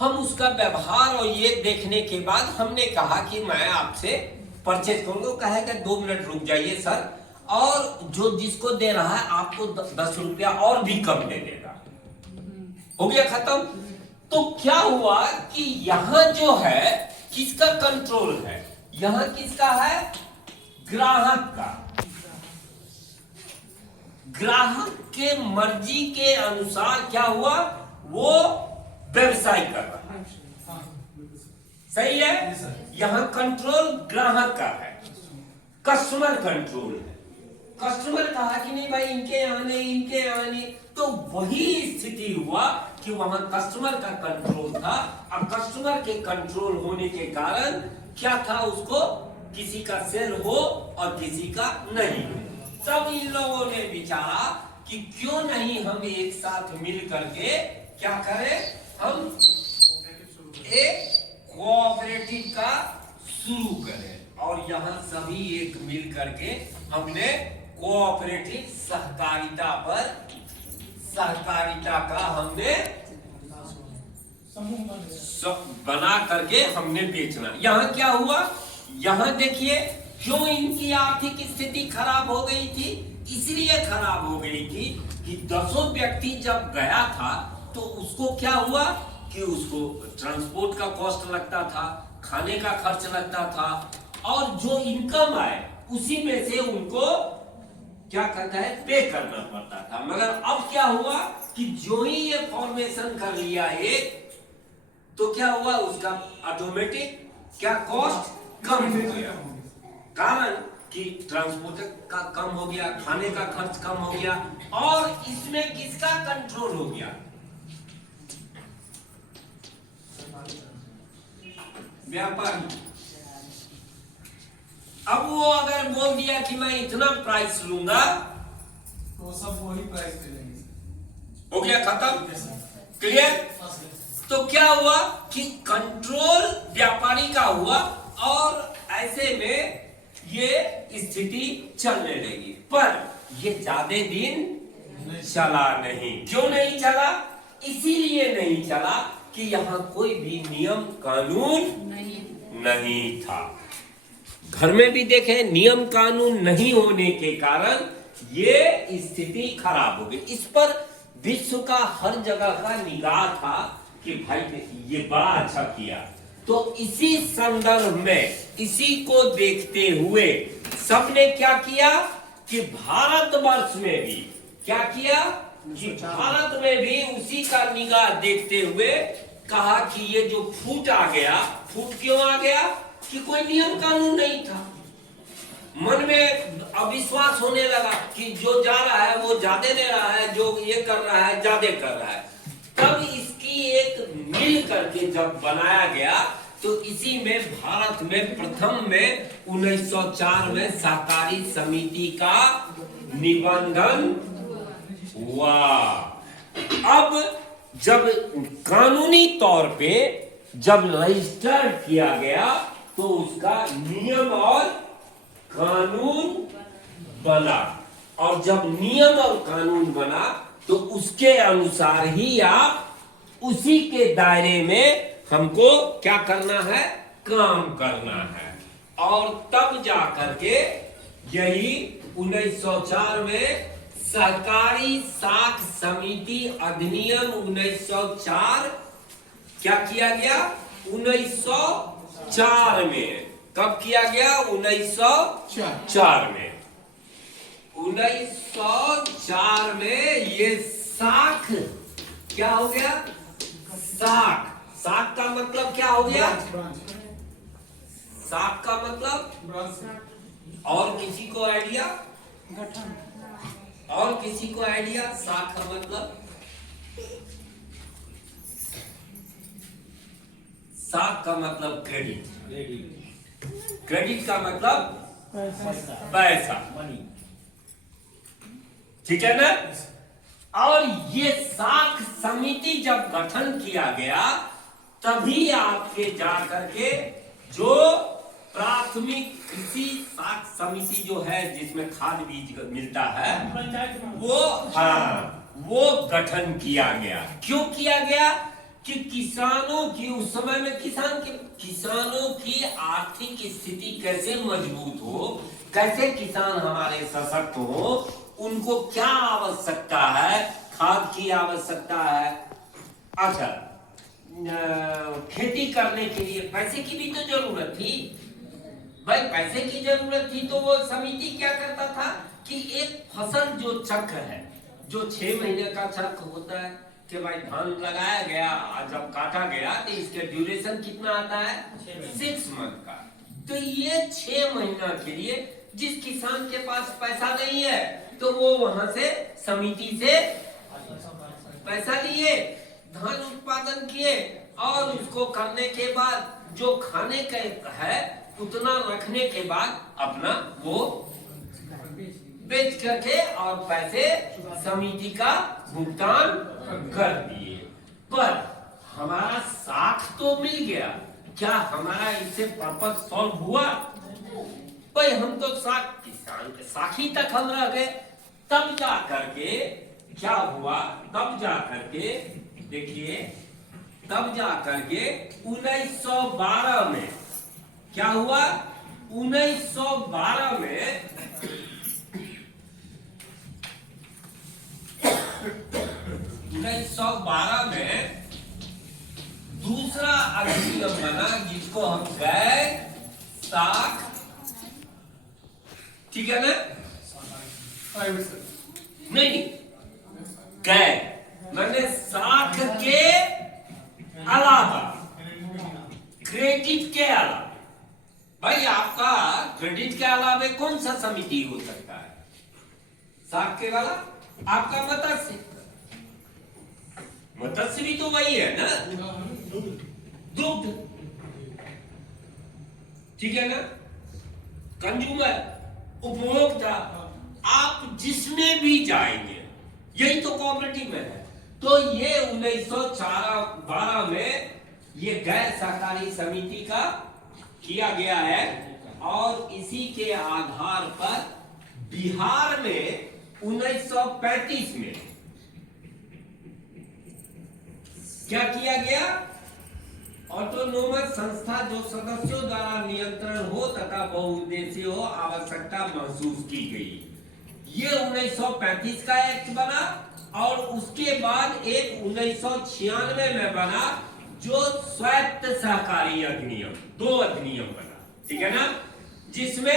हम उसका व्यवहार और ये देखने के बाद हमने कहा कि मैं आपसे परचेज करूंगा। कहेगा 2 मिनट रुक जाइए सर, और जो जिसको दे रहा है आपको 10 रुपया और भी कम दे देगा। हो गया खत्म। तो क्या हुआ कि यहां जो है किसका कंट्रोल है, यहां किसका है, ग्राहक का। ग्राहक के मर्जी के अनुसार क्या हुआ, वो व्यवसाय कर रहा है। सही है, यहां कंट्रोल ग्राहक का है, कस्टमर कंट्रोल है। कस्टमर कहा कि नहीं भाई इनके आने इनके आने, तो वही स्थिति हुआ कि वहां कस्टमर का कंट्रोल था। अब कस्टमर के कंट्रोल होने के कारण क्या था, उसको किसी का सेल हो और किसी का नहीं हो। सब इन लोगों ने विचारा कि क्यों नहीं हम एक साथ मिल करके क्या करें, हम एक कोऑपरेटिव का शुरू करें। और यहां सभी एक मिल करके हमने कोऑपरेटिव सहकारिता का हमने बना करके हमने बेचना। यहां क्या हुआ, यहां देखिए क्यों इनकी आर्थिक स्थिति खराब हो गई थी, इसलिए खराब हो गई थी कि 10 व्यक्ति जब गया था तो उसको क्या हुआ कि उसको ट्रांसपोर्ट का कॉस्ट लगता था, खाने का खर्च लगता था, और जो इनकम आए उसी में से उनको क्या करता है, पे करना पड़ता था। मगर अब क्या हुआ कि जो ही ये फॉर्मेशन कर लिया एक, तो क्या हुआ, उसका ऑटोमेटिक क्या कॉस्ट कम हो गया। कारण कि ट्रांसपोर्ट का कम हो गया, खाने का खर्च कम हो गया, और इसमें किसका कंट्रोल हो गया, व्यापारी। अब वो अगर बोल दिया कि मैं इतना प्राइस लूंगा, तो सब वही प्राइस दे देंगे। हो गया खत्म, क्लियर। तो क्या हुआ कि कंट्रोल व्यापारी का हुआ, और ऐसे में ये स्थिति चलने लगी। पर ये ज्यादा दिन चला नहीं। क्यों नहीं चला, इसीलिए नहीं चला कि यहाँ कोई भी नियम कानून नहीं था। घर में भी देखें, नियम कानून नहीं होने के कारण ये स्थिति खराब हो गई। इस पर विश्व का हर जगह का निगाह था कि भाई ये बड़ा अच्छा किया। तो इसी संदर्भ में, इसी को देखते हुए सबने क्या किया कि भारतवर्ष में भी क्या किया कि भारत में भी उसी का निगाह देखते हुए कहा कि ये जो फूट आ गया, फूट क्यों आ गया कि कोई नियम कानून नहीं था। मन में अविश्वास होने लगा कि जो जा रहा है वो ज्यादा दे रहा है, जो ये कर रहा है ज्यादा कर रहा है। तब इसकी एक मिल करके जब बनाया गया, तो इसी में भारत में प्रथम में 1904 में सहकारी समिति का निबंधन हुआ। अब जब कानूनी तौर पे जब रजिस्टर किया गया, तो उसका नियम और कानून बना, और जब नियम और कानून बना तो उसके अनुसार ही आप उसी के दायरे में हमको क्या करना है, काम करना है। और तब जाकर के यही 1904 में सहकारी साख समिति अधिनियम 1904 क्या किया गया, 1904 में। कब किया गया, 1904 में। 1904 में ये साख क्या हो गया, साख। साख का मतलब क्या हो गया, साख का मतलब, और किसी को आइडिया, और किसी को आइडिया, साख का मतलब, साख का मतलब क्रेडिट, क्रेडिट का मतलब पैसा, ठीक है ना। और ये साख समिति जब गठन किया गया, तभी आपके जाकर के जो प्राथमिक कृषि साख समिति जो है, जिसमें खाद बीज मिलता है, वो गठन किया गया। क्यों किया गया कि किसानों की उस समय में किसानों की आर्थिक स्थिति कैसे मजबूत हो, कैसे किसान हमारे सशक्त हो, उनको क्या आवश्यकता है, खाद की आवश्यकता है। अच्छा, खेती करने के लिए पैसे की भी तो जरूरत थी भाई, पैसे की जरूरत थी। तो वो समिति क्या करता था कि एक फसल जो चक्र है, जो 6 महीने का चक्र होता है कि भाई धान लगाया गया और जब काटा गया तो इसके ड्यूरेशन कितना आता है, 6 मंथ का। तो ये 6 महीना के लिए जिस किसान के पास पैसा नहीं है तो वो वहां से समिति से पैसा लिए, धान उत्पादन किए और उसको करने के बाद जो खाने का है उतना रखने के बाद अपना वो बेच करके और पैसे समिति का भुगतान कर दिए। पर हमारा साख तो मिल गया, क्या हमारा इससे पर्पस सॉल्व हुआ? भाई हम तो साख, किसान के साखी तक हम रह गए। तब जा करके क्या हुआ, तब जा करके देखिए, तब जा करके 1912 में क्या हुआ, 1912 में 1912 में दूसरा अधिनियम बना जिसको हम गए साख, ठीक है ना? नहीं, गए मैंने साख के अलावा, क्रेडिट के अलावा। भाई आपका क्रेडिट के अलावा कौन सा समिति हो सकता है? साख के वाला आपका मत्स्य भी तो वही है ना, दुग्ध, ठीक है ना? कंज्यूमर, उपभोक्ता, आप जिसमें भी जाएंगे यही तो कोऑपरेटिव में है। तो ये 1912 में ये गैर सहकारी समिति का किया गया है और इसी के आधार पर बिहार में 1935 में क्या किया गया, ऑटोनोमस संस्था जो सदस्यों द्वारा नियंत्रण हो तथा बहुउद्देशीय हो, आवश्यकता महसूस की गई। ये 1935 का एक्ट बना और उसके बाद एक 1996 में बना जो स्वायत्त सहकारी अधिनियम, 2 अधिनियम बना, ठीक है ना, जिसमें